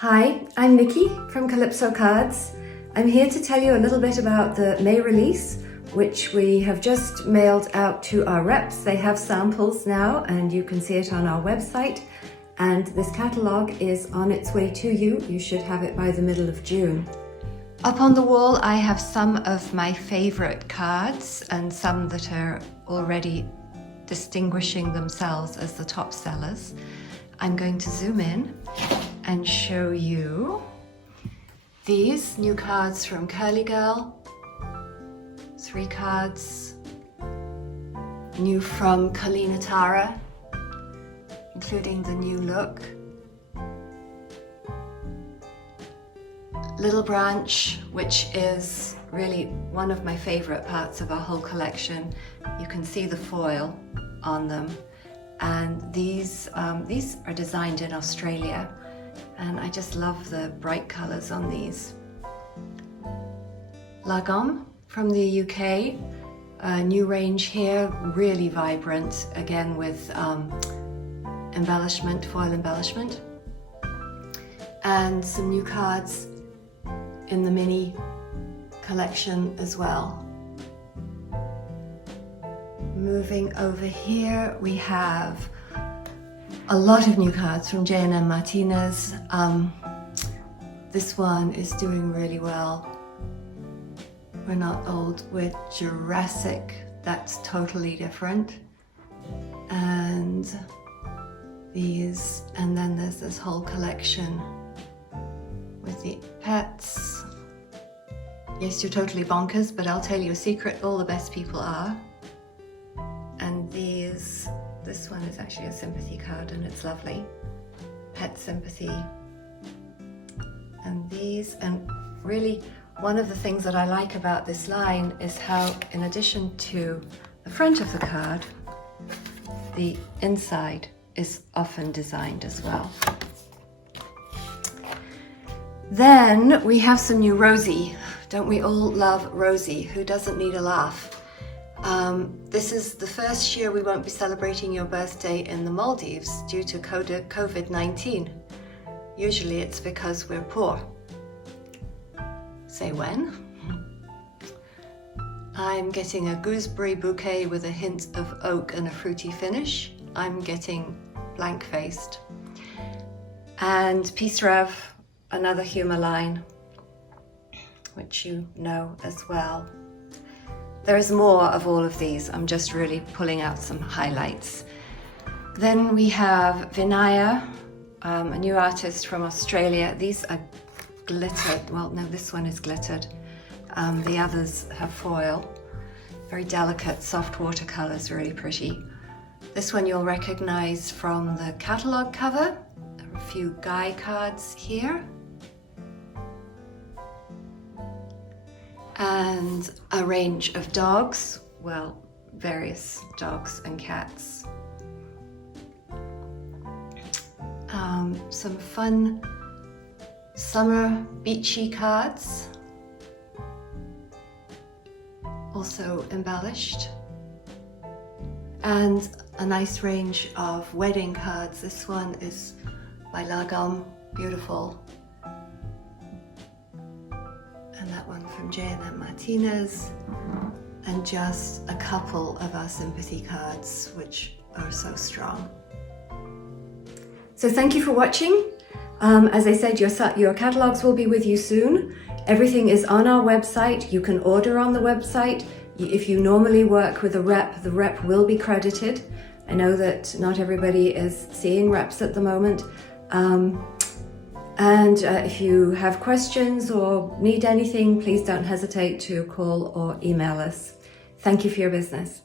Hi, I'm Nikki from Calypso Cards. I'm here to tell you a little bit about the May release, which we have just mailed out to our reps. They have samples now and you can see it on our website. And this catalogue is on its way to you. You should have it by the middle of June. Up on the wall I have some of my favourite cards and some that are already distinguishing themselves as the top sellers. I'm going to zoom in and show you these new cards from Curly Girl. 3 cards. New from Kalina Tara, including the new look. Little Branch, which is really one of my favorite parts of our whole collection. You can see the foil on them. And these are designed in Australia, and I just love the bright colours on these. La Gomme from the UK, a new range here, really vibrant, again with embellishment, foil embellishment. And some new cards in the mini collection as well. Moving over here, we have a lot of new cards from J&M Martinez. This one is doing really well. We're not old, we're Jurassic. That's totally different. And these, and then there's this whole collection with the pets. Yes, you're totally bonkers, but I'll tell you a secret, all the best people are. And this one is actually a sympathy card and it's lovely. Pet sympathy. And these, and really one of the things that I like about this line is how, in addition to the front of the card, the inside is often designed as well. Then we have some new Rosie. Don't we all love Rosie? Who doesn't need a laugh? This is the first year we won't be celebrating your birthday in the Maldives due to COVID-19. Usually it's because we're poor. Say when? I'm getting a gooseberry bouquet with a hint of oak and a fruity finish. I'm getting blank-faced. And Peace Rev, another humour line, which you know as well. There is more of all of these. I'm just really pulling out some highlights. Then we have Vinaya, a new artist from Australia. These are glittered. Well, no, this one is glittered. The others have foil. Very delicate, soft watercolors, really pretty. This one you'll recognize from the catalogue cover. There are a few Guy cards here. And a range of dogs, well, various dogs and cats. Some fun summer beachy cards, also embellished. And a nice range of wedding cards. This one is by La Gomme, beautiful. And that one from J&M Martinez, and just a couple of our sympathy cards, which are so strong. So thank you for watching. As I said, your catalogs will be with you soon. Everything is on our website. You can order on the website. If you normally work with a rep, the rep will be credited. I know that not everybody is seeing reps at the moment. And if you have questions or need anything, please don't hesitate to call or email us. Thank you for your business.